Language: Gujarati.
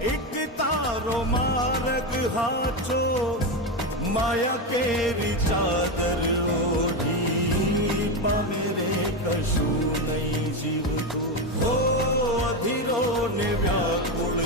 એક તારો માર્ગ હાચો, માયા કેરી ચાદર ઓઢી, પામે રે કશું નહીં જીવતો. હો અધીરો ને વ્યાકુળ